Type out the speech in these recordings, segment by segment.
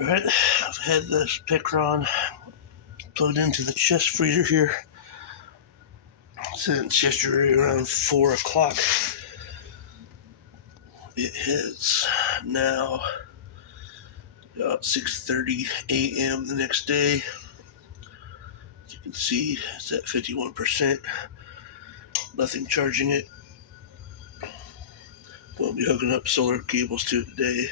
Alright, I've had this Picron plugged into the chest freezer here since yesterday around 4 o'clock. It is now about 6:30 a.m. the next day. As you can see, it's at 51%. Nothing charging it. We'll be hooking up solar cables to it today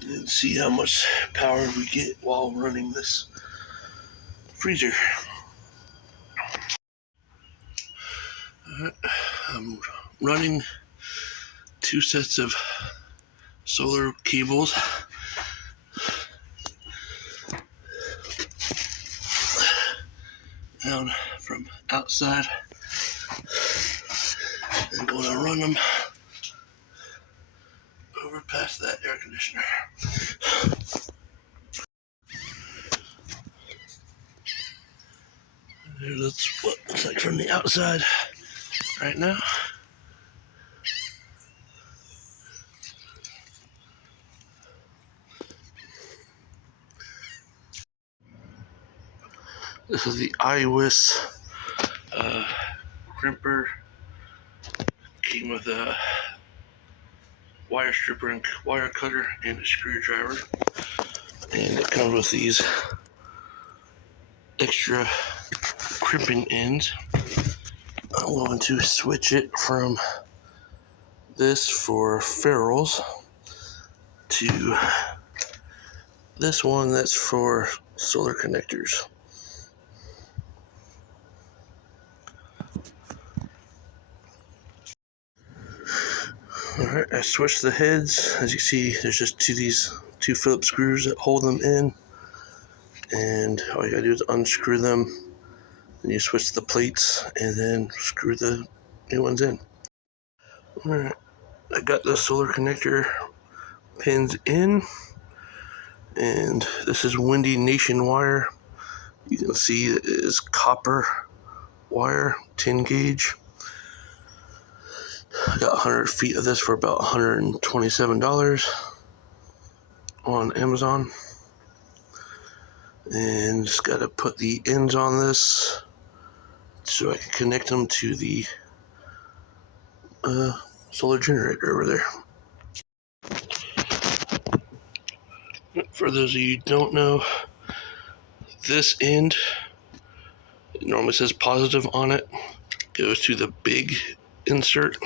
and see how much power we get while running this freezer. Alright, I'm running 2 sets of solar cables down from outside and going to run them over past that air conditioner. That's what it looks like from the outside right now. This is the iWis crimper. Came with a wire stripper and wire cutter and a screwdriver. And it comes with these extra crimping ends. I'm going to switch it from this for ferrules to this one that's for solar connectors. Alright, I switched the heads. As you see, there's just these two Phillips screws that hold them in. And all you gotta do is unscrew them. Then you switch the plates and then screw the new ones in. Alright, I got the solar connector pins in. And this is Windy Nation wire. You can see it is copper wire, 10 gauge. I got 100 feet of this for about $127 on Amazon. And just got to put the ends on this so I can connect them to the solar generator over there. For those of you who don't know, this end, it normally says positive on it, goes to the big insert.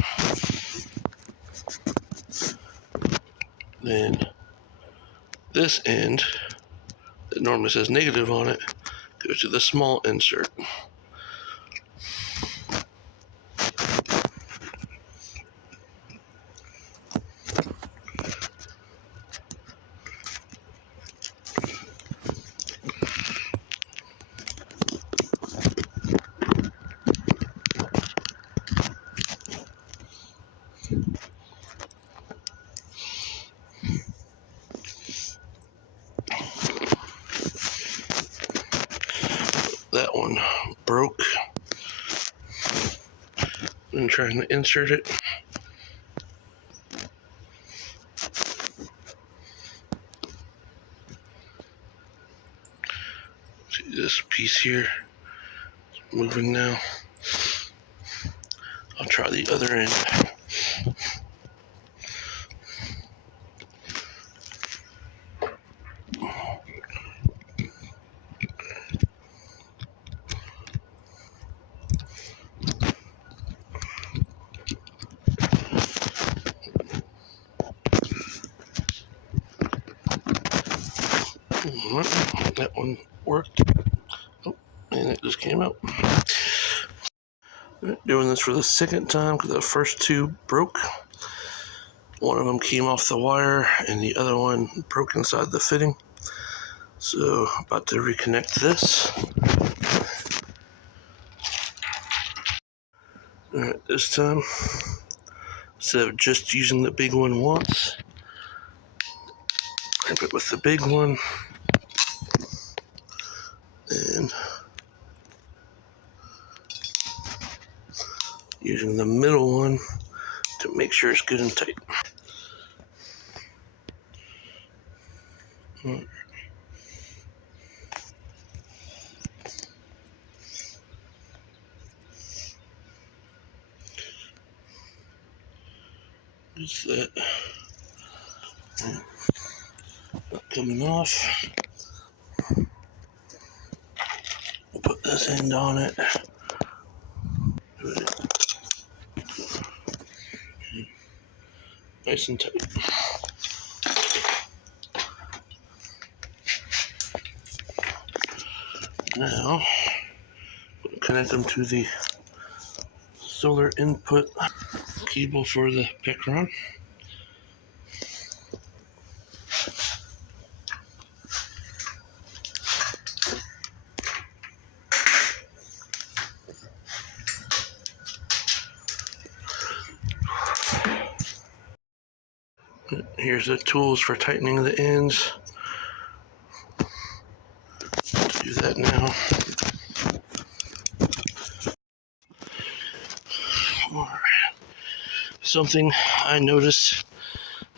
Then this end, that normally says negative on it, goes to the small insert. That one broke. I'm trying to insert it. See this piece here moving now. I'll try the other end. That one worked. Oh, and it just came out. Doing this for the second time because the first two broke. One of them came off the wire and the other one broke inside the fitting. So, about to reconnect this. Alright, this time, instead of just using the big one once, crimp it with the big one. And using the middle one to make sure it's good and tight. Is that not coming off? We'll put this end on it. Nice and tight. Now, we'll connect them to the solar input cable for the Picron. Here's the tools for tightening the ends. Let's do that now. Something I noticed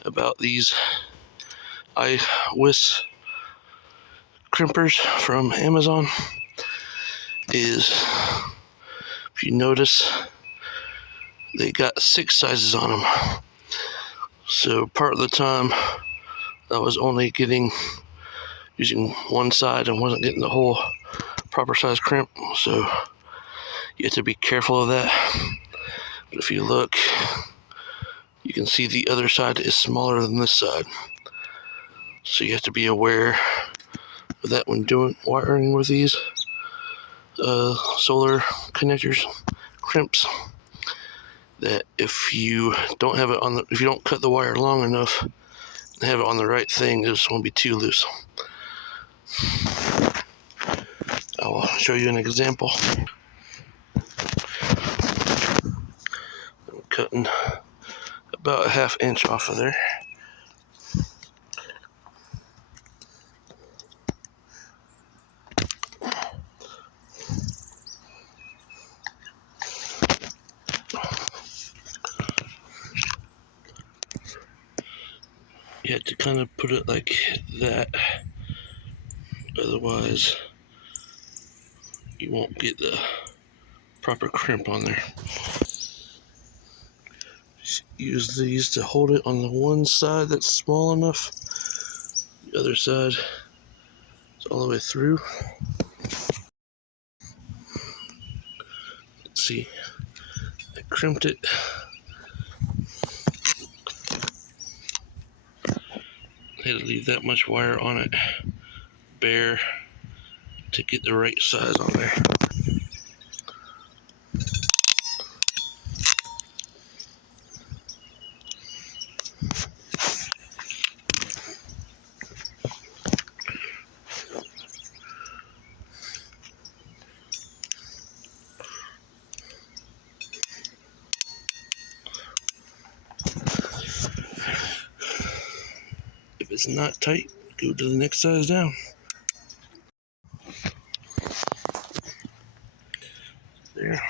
about these iWis crimpers from Amazon is, if you notice, they got 6 sizes on them. So part of the time I was only using one side and wasn't getting the whole proper size crimp, so you have to be careful of that. But if you look, you can see the other side is smaller than this side, so you have to be aware of that when doing wiring with these solar connectors, crimps. That if you don't have it if you don't cut the wire long enough and have it on the right thing, it just won't be too loose. I will show you an example. I'm cutting about a 1/2 inch off of there. You have to kind of put it like that, otherwise you won't get the proper crimp on there. Just use these to hold it on the one side that's small enough. The other side is all the way through. Let's see, I crimped it. I had to leave that much wire on it bare to get the right size on there. If it's not tight, go to the next size down. There.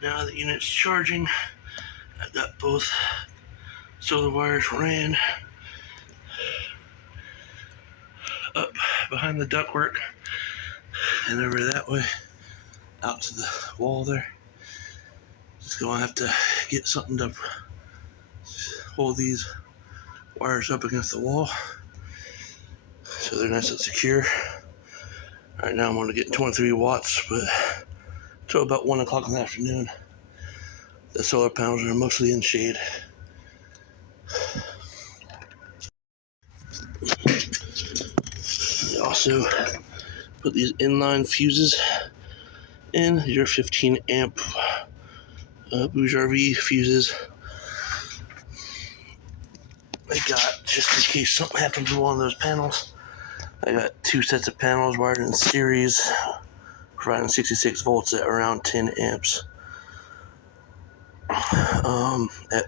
Now the unit's charging. I got both solar wires ran up behind the ductwork and over that way out to the wall there. Just gonna have to get something to hold these wires up against the wall so they're nice and secure. Right now I'm only getting 23 watts, but until about 1 o'clock in the afternoon, the solar panels are mostly in shade. I also put these inline fuses in. These are 15 amp Bouge RV fuses. I got, just in case something happens to one of those panels, I got 2 sets of panels wired in series, providing 66 volts at around 10 amps. At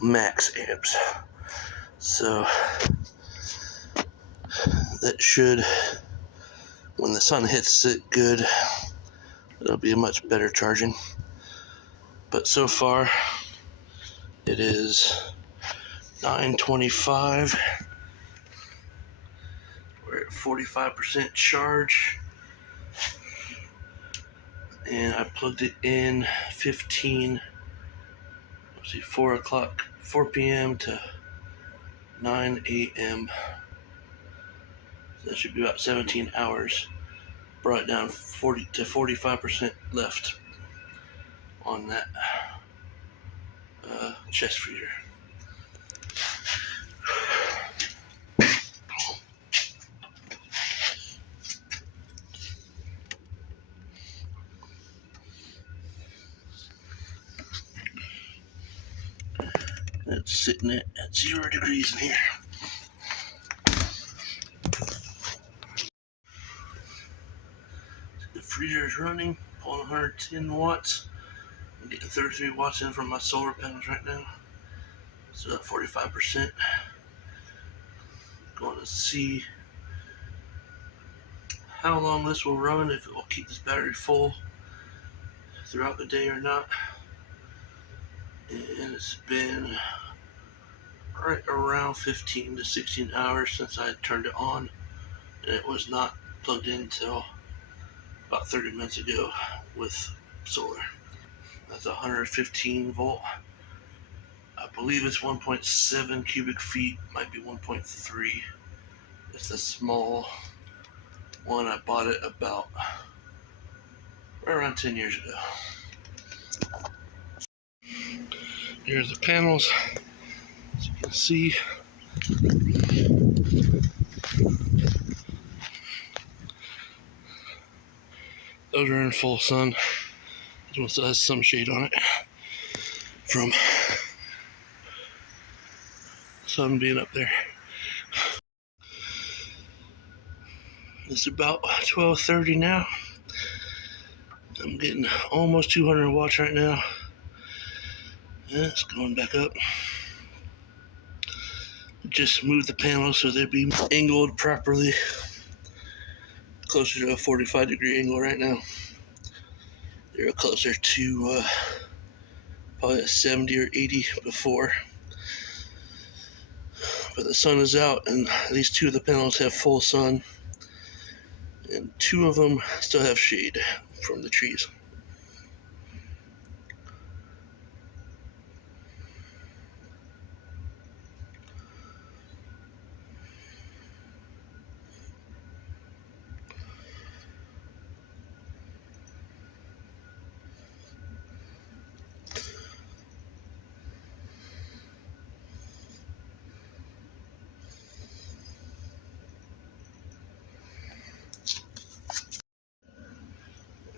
max amps. So that should when the sun hits it good, it'll be a much better charging. But so far, it is 9:25. We're at 45% charge. And I plugged it in 4 p.m. to 9 a.m. So that should be about 17 hours. Brought it down 40 to 45% left on that chest freezer. It's sitting at 0 degrees in here. The freezer is running, pulling 110 watts. I'm getting 33 watts in from my solar panels right now. So at 45%. Going to see how long this will run, if it will keep this battery full throughout the day or not. And it's been right around 15 to 16 hours since I turned it on, and it was not plugged in until about 30 minutes ago with solar. That's 115 volt. I believe it's 1.7 cubic feet, might be 1.3. It's a small one. I bought it about right around 10 years ago. Here's the panels. As you can see, those are in full sun. This one still has some shade on it from sun being up there. It's about 12:30 now. I'm getting almost 200 watts right now. And it's going back up. Just moved the panels so they'd be angled properly. Closer to a 45 degree angle right now. They were closer to probably a 70 or 80 before. But the sun is out, and these two of the panels have full sun, and two of them still have shade from the trees.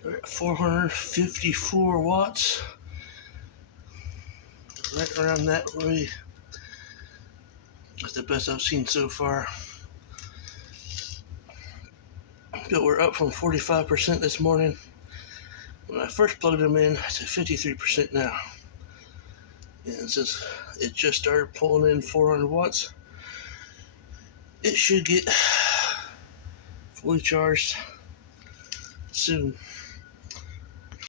We're at 454 watts. Right around that way. That's the best I've seen so far. But we're up from 45% this morning. When I first plugged them in, it's at 53% now. And since it just started pulling in 400 watts, it should get fully charged soon.